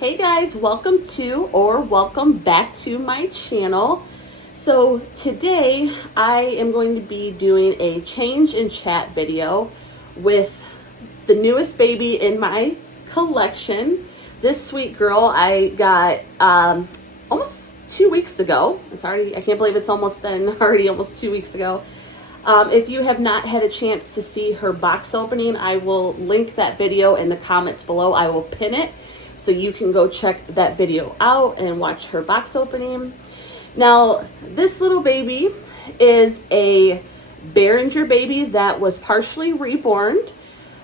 Hey guys, welcome back to my channel. So today I am going to be doing a change in chat video with the newest baby in my collection. This sweet girl I got almost 2 weeks ago. I can't believe it's almost 2 weeks ago. If you have not had a chance to see her box opening, I will link that video in the comments below. I will pin it so you can go check that video out and watch her box opening. Now, this little baby is a Berenguer baby that was partially reborn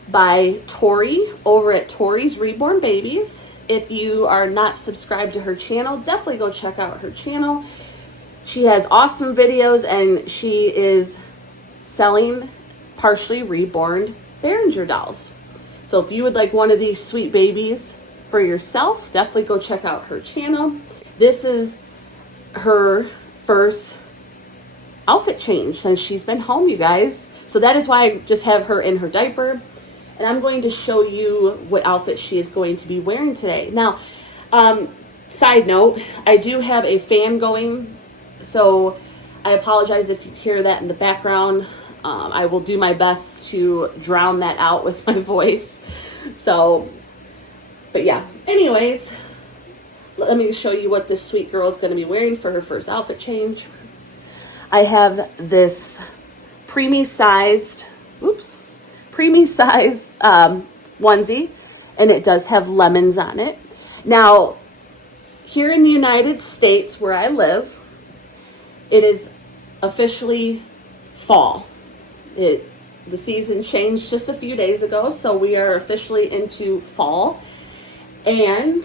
by Tori over at Tori's Reborn Babies. If you are not subscribed to her channel, definitely go check out her channel. She has awesome videos and she is selling partially reborn Berenguer dolls. So if you would like one of these sweet babies for yourself, definitely go check out her channel. This is her first outfit change since she's been home, you guys. So that is why I just have her in her diaper. And I'm going to show you what outfit she is going to be wearing today. Now, side note, I do have a fan going, so I apologize if you hear that in the background. I will do my best to drown that out with my voice. But yeah, anyways, let me show you what this sweet girl is going to be wearing for her first outfit change. I have this preemie sized onesie, and it does have lemons on it. Now, here in the United States where I live, it is officially fall. The season changed just a few days ago, so we are officially into fall. And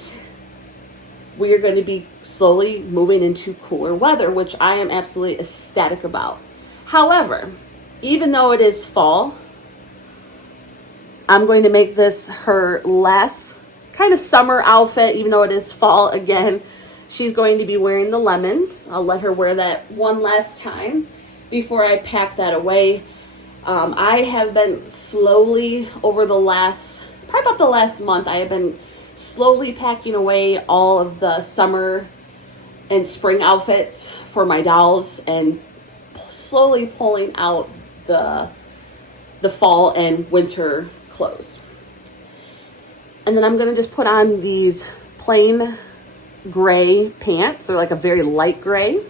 we are going to be slowly moving into cooler weather, which I am absolutely ecstatic about. However, even though it is fall, I'm going to make this her last kind of summer outfit, even though it is fall again. She's going to be wearing the lemons. I'll let her wear that one last time before I pack that away. I have been slowly over probably about the last month, I have been slowly packing away all of the summer and spring outfits for my dolls and slowly pulling out the fall and winter clothes. And then I'm going to just put on these plain gray pants. They're like a very light gray.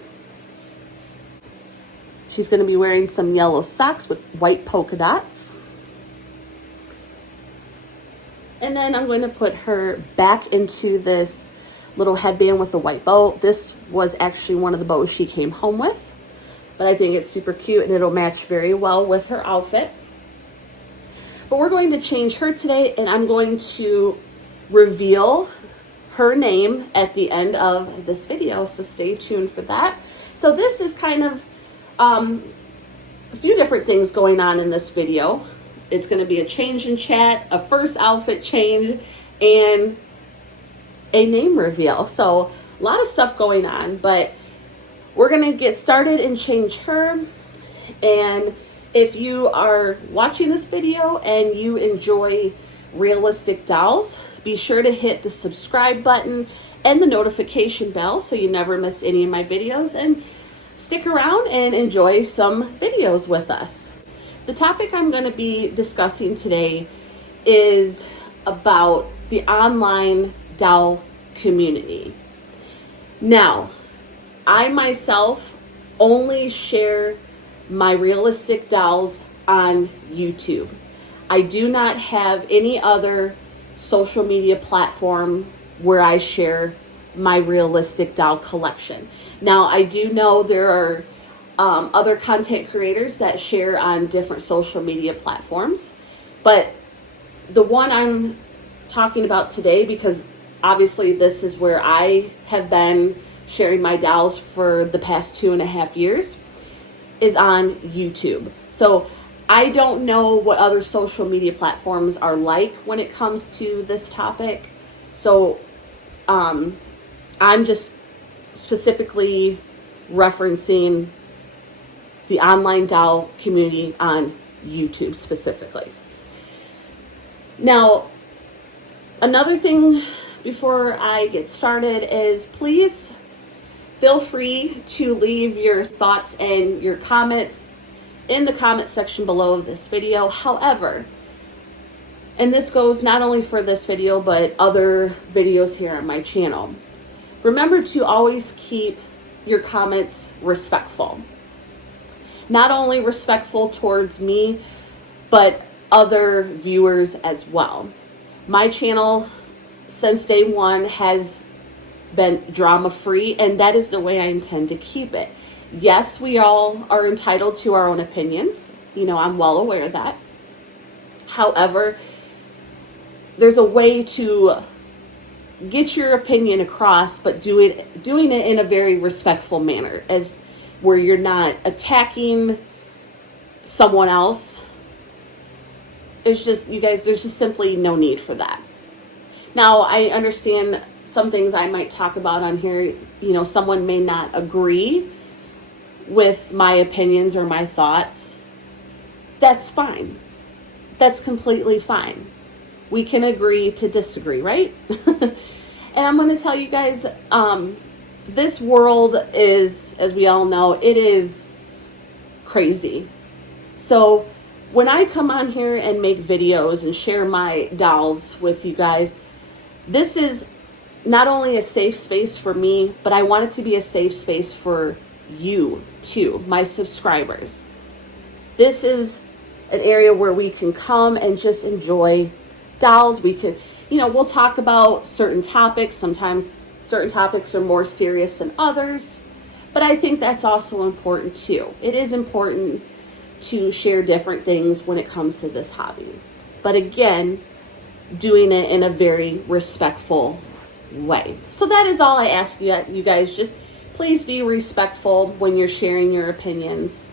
She's going to be wearing some yellow socks with white polka dots. And then I'm going to put her back into this little headband with a white bow. This was actually one of the bows she came home with, but I think it's super cute and it'll match very well with her outfit. But we're going to change her today, and I'm going to reveal her name at the end of this video, so stay tuned for that. So this is kind of a few different things going on in this video. It's going to be a change in chat, a first outfit change, and a name reveal. So a lot of stuff going on, but we're going to get started and change her. And if you are watching this video and you enjoy realistic dolls, be sure to hit the subscribe button and the notification bell so you never miss any of my videos, and stick around and enjoy some videos with us. The topic I'm going to be discussing today is about the online doll community. Now, I myself only share my realistic dolls on YouTube. I do not have any other social media platform where I share my realistic doll collection. Now, I do know there are other content creators that share on different social media platforms, but the one I'm talking about today, because obviously this is where I have been sharing my dolls for the past 2.5 years, is on YouTube. So I don't know what other social media platforms are like when it comes to this topic. So I'm just specifically referencing the online doll community on YouTube specifically. Now, another thing before I get started is please feel free to leave your thoughts and your comments in the comment section below this video. However, and this goes not only for this video, but other videos here on my channel, remember to always keep your comments respectful. Not only respectful towards me, but other viewers as well. My channel, since day one, has been drama-free, and that is the way I intend to keep it. Yes, we all are entitled to our own opinions. You know, I'm well aware of that. However, there's a way to get your opinion across, but doing it in a very respectful manner, as where you're not attacking someone else. It's just, you guys, there's just simply no need for that. Now, I understand some things I might talk about on here, you know, someone may not agree with my opinions or my thoughts. That's fine. That's completely fine. We can agree to disagree, right? And I'm going to tell you guys, this world is, as we all know, it is crazy. So when I come on here and make videos and share my dolls with you guys, this is not only a safe space for me, but I want it to be a safe space for you too, my subscribers. This is an area where we can come and just enjoy dolls. We can, you know, we'll talk about certain topics. Sometimes certain topics are more serious than others, but I think that's also important too. It is important to share different things when it comes to this hobby. But again, doing it in a very respectful way. So that is all I ask you guys. Just please be respectful when you're sharing your opinions.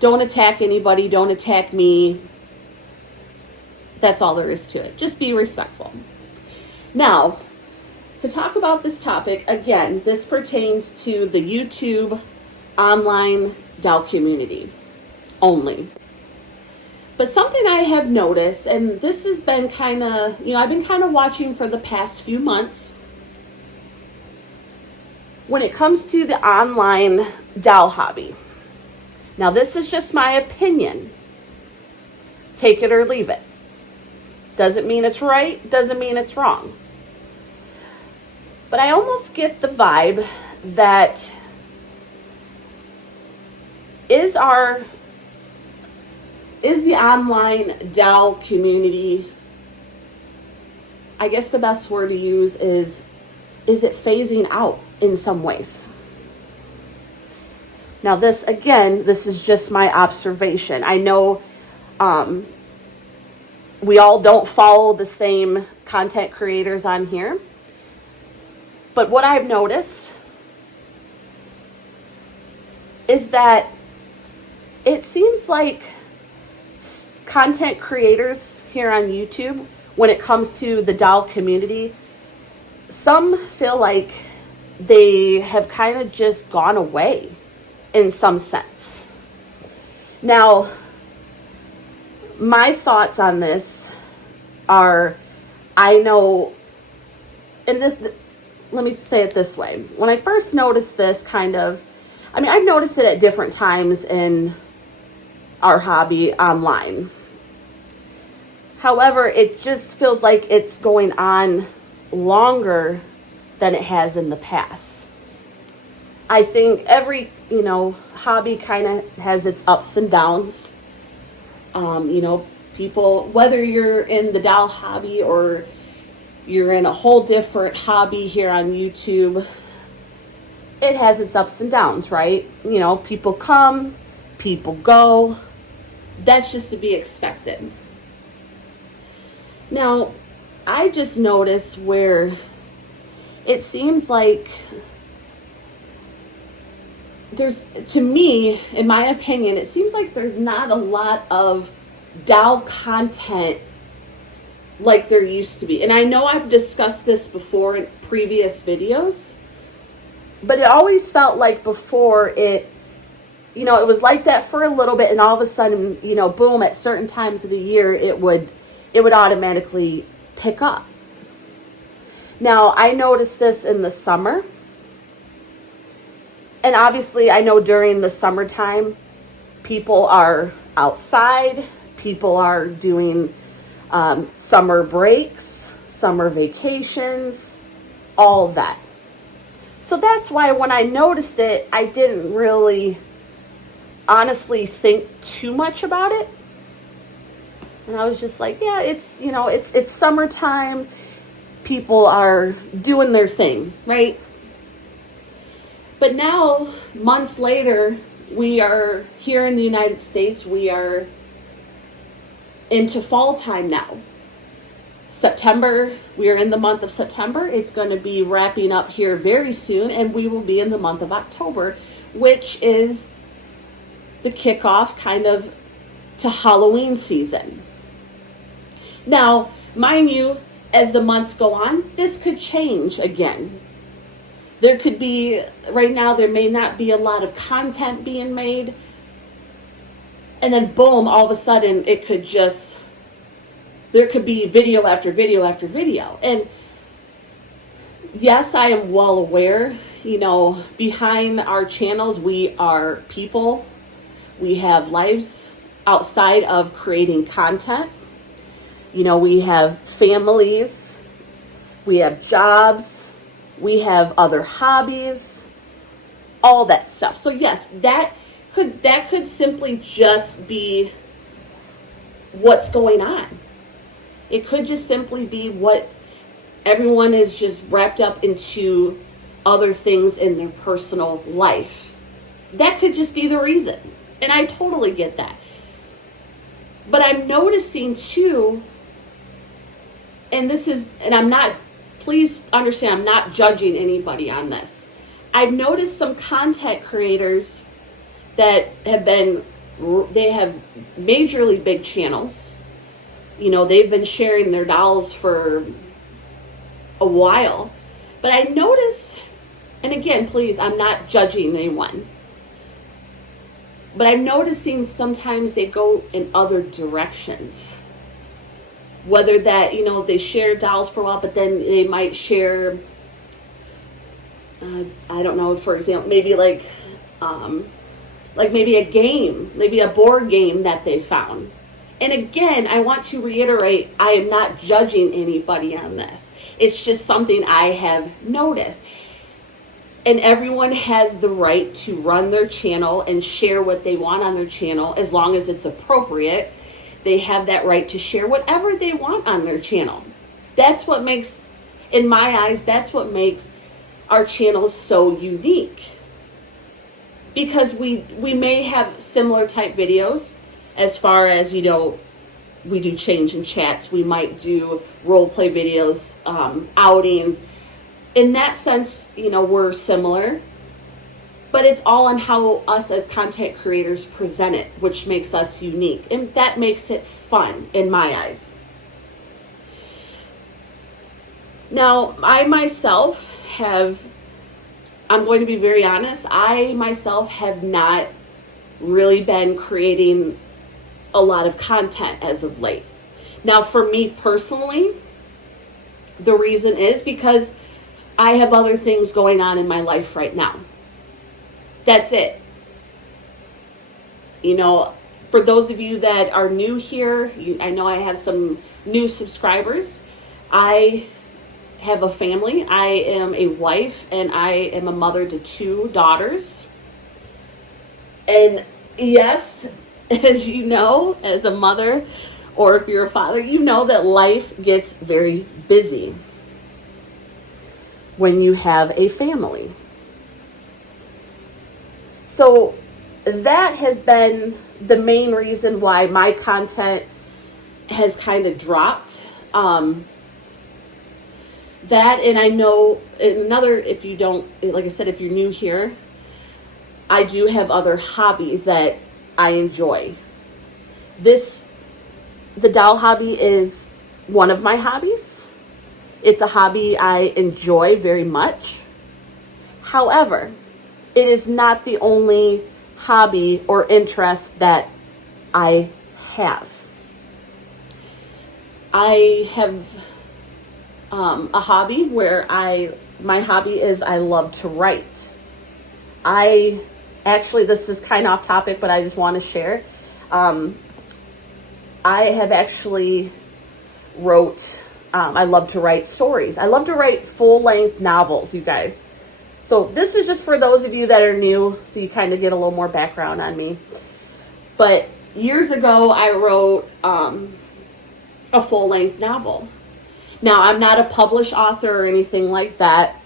Don't attack anybody. Don't attack me. That's all there is to it. Just be respectful. Now, to talk about this topic, again, this pertains to the YouTube online doll community only. But something I have noticed, and this has been kind of, you know, I've been kind of watching for the past few months. When it comes to the online doll hobby. Now, this is just my opinion. Take it or leave it. Doesn't mean it's right, doesn't mean it's wrong. But I almost get the vibe that is the online doll community, I guess the best word to use is it phasing out in some ways? Now this, again, this is just my observation. I know we all don't follow the same content creators on here, but what I've noticed is that it seems like content creators here on YouTube, when it comes to the doll community, some feel like they have kind of just gone away in some sense. Now, my thoughts on this are, I know, and this, let me say it this way. When I first noticed this kind of, I mean, I've noticed it at different times in our hobby online. However, it just feels like it's going on longer than it has in the past. I think every, you know, hobby kind of has its ups and downs. You know, people, whether you're in the doll hobby or you're in a whole different hobby here on YouTube, it has its ups and downs, right? You know, people come, people go. That's just to be expected. Now, I just noticed where it seems like there's, to me, in my opinion, it seems like there's not a lot of doll content like there used to be. And I know I've discussed this before in previous videos, but it always felt like before it, you know, it was like that for a little bit, and all of a sudden, you know, boom, at certain times of the year, it would automatically pick up. Now, I noticed this in the summer. And obviously, I know during the summertime, people are outside. People are doing summer breaks, summer vacations, all of that. So that's why when I noticed it, I didn't really honestly think too much about it. And I was just like, yeah, it's summertime. People are doing their thing, right? But now, months later, we are here in the United States. We are into fall time now. September, we are in the month of September. It's going to be wrapping up here very soon, and we will be in the month of October, which is the kickoff kind of to Halloween season. Now, mind you, as the months go on, this could change again. There could be, right now, there may not be a lot of content being made. And then boom, all of a sudden, there could be video after video after video. And yes, I am well aware, behind our channels, we are people. We have lives outside of creating content. We have families. We have jobs. We have other hobbies, all that stuff. So yes, that could simply just be what's going on. It could just simply be what everyone is just wrapped up into other things in their personal life. That could just be the reason. And I totally get that. But I'm noticing too, and please understand, I'm not judging anybody on this. I've noticed some content creators that they have majorly big channels. They've been sharing their dolls for a while. But I notice, and again, please, I'm not judging anyone. But I'm noticing sometimes they go in other directions. Whether that, they share dolls for a while, but then they might share, I don't know, for example, maybe like maybe a game, maybe a board game that they found. And again, I want to reiterate, I am not judging anybody on this. It's just something I have noticed. And everyone has the right to run their channel and share what they want on their channel as long as it's appropriate. They have that right to share whatever they want on their channel. That's what makes, in my eyes, that's what makes our channels so unique. Because we may have similar type videos as far as, we do change in chats. We might do role play videos, outings. In that sense, we're similar. But it's all on how us as content creators present it, which makes us unique. And that makes it fun in my eyes. Now, I'm going to be very honest, I myself have not really been creating a lot of content as of late. Now, for me personally, the reason is because I have other things going on in my life right now. That's it. For those of you that are new here, I know I have some new subscribers. I have a family. I am a wife and I am a mother to 2 daughters. And yes, as you know, as a mother, or if you're a father, you know that life gets very busy when you have a family. So that has been the main reason why my content has kind of dropped. That, and I know if you don't, like I said, if you're new here, I do have other hobbies that I enjoy. The doll hobby is one of my hobbies. It's a hobby I enjoy very much. However, it is not the only hobby or interest that I have. I have a hobby where my hobby is I love to write. I actually, this is kind of off topic, but I just want to share. I have actually I love to write stories. I love to write full-length novels, you guys. So this is just for those of you that are new, so you kind of get a little more background on me. But years ago, I wrote a full-length novel. Now, I'm not a published author or anything like that.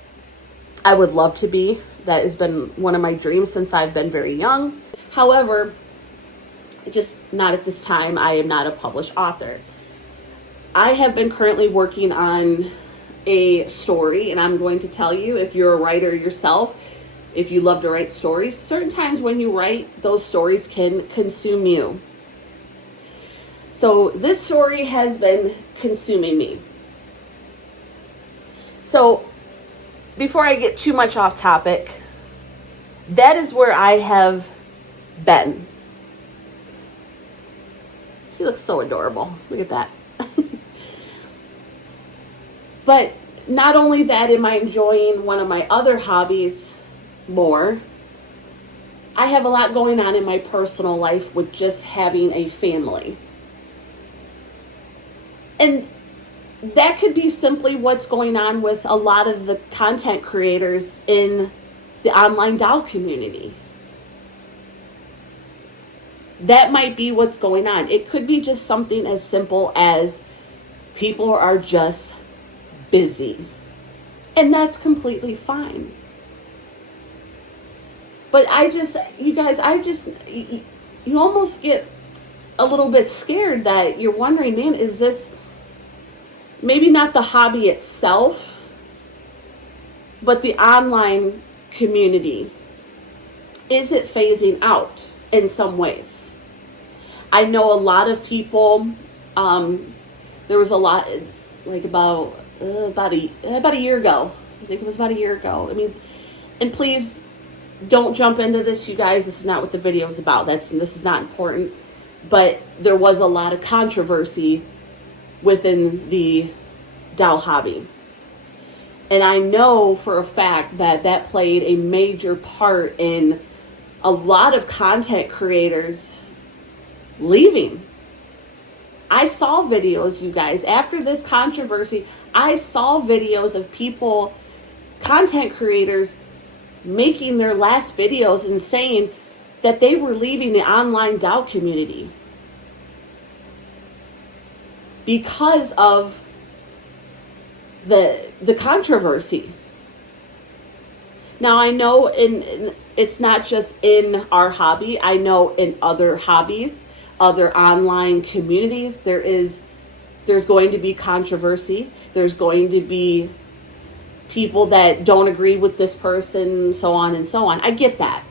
I would love to be. That has been one of my dreams since I've been very young. However, just not at this time. I am not a published author. I have been currently working on a story, and I'm going to tell you, if you're a writer yourself, if you love to write stories, certain times when you write, those stories can consume you. So this story has been consuming me. So before I get too much off topic, that is where I have been. She looks so adorable. Look at that. But not only that, am I enjoying one of my other hobbies more, I have a lot going on in my personal life with just having a family. And that could be simply what's going on with a lot of the content creators in the online doll community. That might be what's going on. It could be just something as simple as people are just busy. And that's completely fine. But you almost get a little bit scared that you're wondering, man, is this maybe not the hobby itself, but the online community? Is it phasing out in some ways? I know a lot of people, there was a lot, like about a year ago. I think it was about a year ago. I mean, and please don't jump into this, you guys. This is not what the video is about. This is not important. But there was a lot of controversy within the doll hobby. And I know for a fact that that played a major part in a lot of content creators leaving. I saw videos, you guys, after this controversy, I saw videos of people, content creators, making their last videos and saying that they were leaving the online doll community because of the controversy. Now, I know it's not just in our hobby. I know in other hobbies, other online communities, there's going to be controversy. There's going to be people that don't agree with this person, so on and so on. I get that.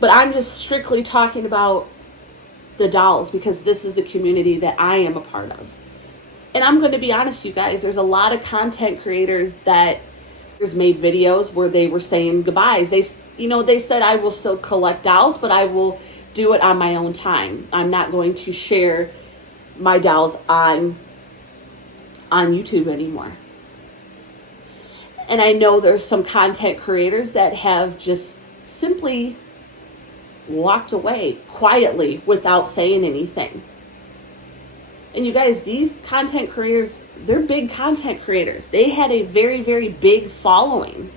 But I'm just strictly talking about the dolls because this is the community that I am a part of. And I'm going to be honest, you guys, there's a lot of content creators that made videos where they were saying goodbyes. They said, I will still collect dolls, but I will do it on my own time. I'm not going to share my dolls on YouTube anymore. And I know there's some content creators that have just simply walked away quietly without saying anything. And you guys, these content creators, they're big content creators. They had a very, very big following.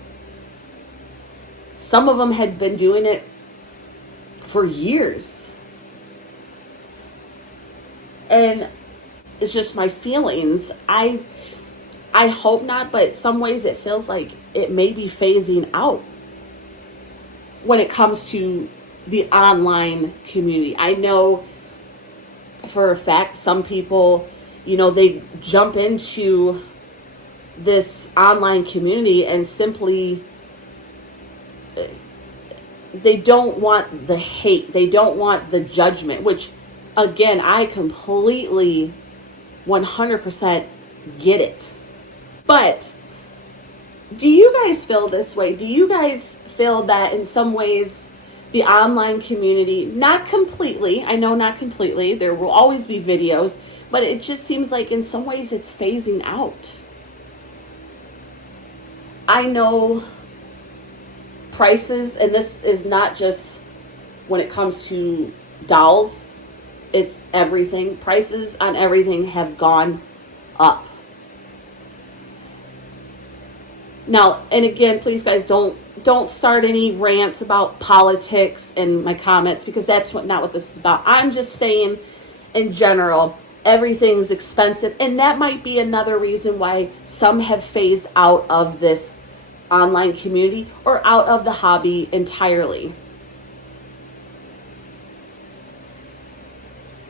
Some of them had been doing it for years. And it's just my feelings. I hope not, but in some ways it feels like it may be phasing out when it comes to the online community. I know for a fact some people, they jump into this online community and simply they don't want the hate. They don't want the judgment, which again, I completely 100% get it. But do you guys feel this way? Do you guys feel that in some ways the the online community, not completely, I know not completely, there will always be videos, but it just seems like in some ways it's phasing out. I know prices, and this is not just when it comes to dolls, it's everything. Prices on everything have gone up. Now, and again, please guys, don't start any rants about politics in my comments, because that's not what this is about. I'm just saying in general, everything's expensive, and that might be another reason why some have phased out of this online community or out of the hobby entirely.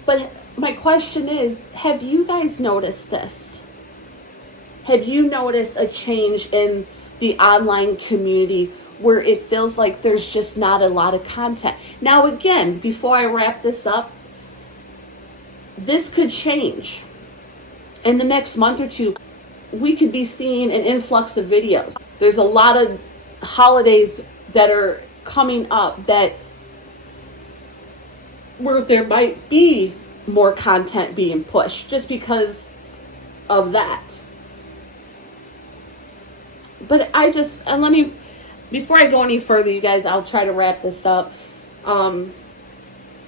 But my question is, have you guys noticed this? Have you noticed a change in the online community where it feels like there's just not a lot of content? Now, again, before I wrap this up, this could change. In the next month or two, we could be seeing an influx of videos. There's a lot of holidays that are coming up that where there might be more content being pushed just because of that. But let me, before I go any further, you guys, I'll try to wrap this up.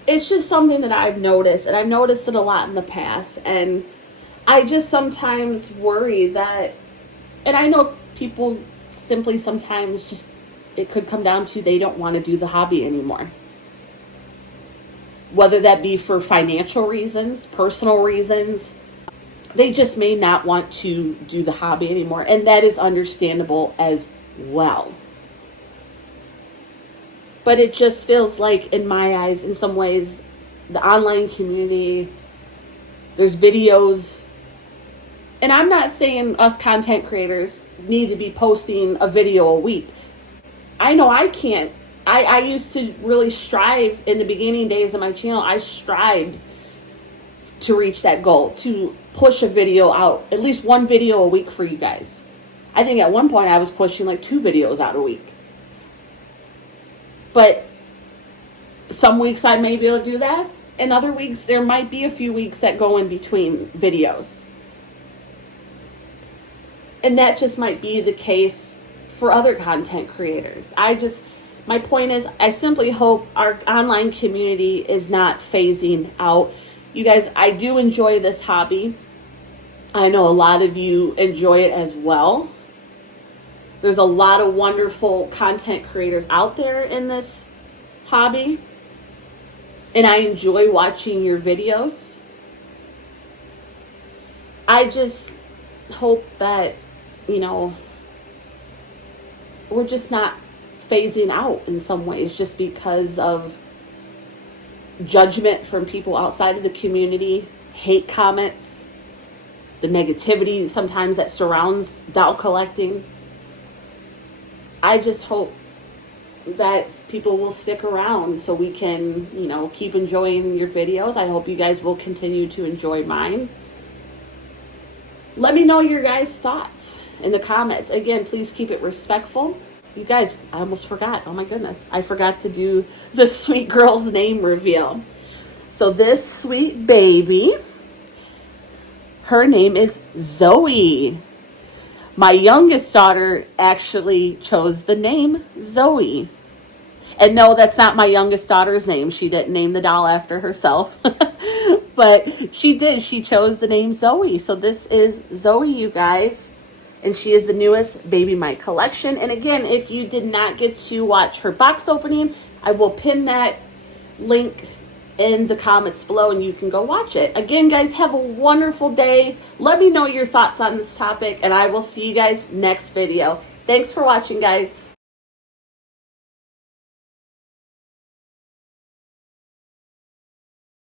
It's just something that I've noticed, and I've noticed it a lot in the past, and I just sometimes worry that, and I know people simply sometimes just, it could come down to they don't want to do the hobby anymore. Whether that be for financial reasons, personal reasons, they just may not want to do the hobby anymore. And that is understandable as well. But it just feels like, in my eyes, in some ways, the online community, there's videos. And I'm not saying us content creators need to be posting a video a week. I know I can't. I used to really strive in the beginning days of my channel. I strived to reach that goal, to push a video out, at least one video a week for you guys. I think at one point I was pushing like 2 videos out a week. But some weeks I may be able to do that. And other weeks, there might be a few weeks that go in between videos. And that just might be the case for other content creators. My point is, I simply hope our online community is not phasing out. You guys, I do enjoy this hobby. I know a lot of you enjoy it as well. There's a lot of wonderful content creators out there in this hobby. And I enjoy watching your videos. I just hope that, we're just not phasing out in some ways just because of judgment from people outside of the community, hate comments, the negativity sometimes that surrounds doll collecting. I just hope that people will stick around so we can, keep enjoying your videos. I hope you guys will continue to enjoy mine. Let me know your guys' thoughts in the comments. Again, please keep it respectful. You guys, I almost forgot. Oh my goodness. I forgot to do the sweet girl's name reveal. So this sweet baby, her name is Zoe. My youngest daughter actually chose the name Zoe. And no, that's not my youngest daughter's name. She didn't name the doll after herself. But she did. She chose the name Zoe. So this is Zoe, you guys. And she is the newest baby in my collection. And again, if you did not get to watch her box opening, I will pin that link in the comments below and you can go watch it. Again, guys, have a wonderful day. Let me know your thoughts on this topic and I will see you guys next video. Thanks for watching, guys.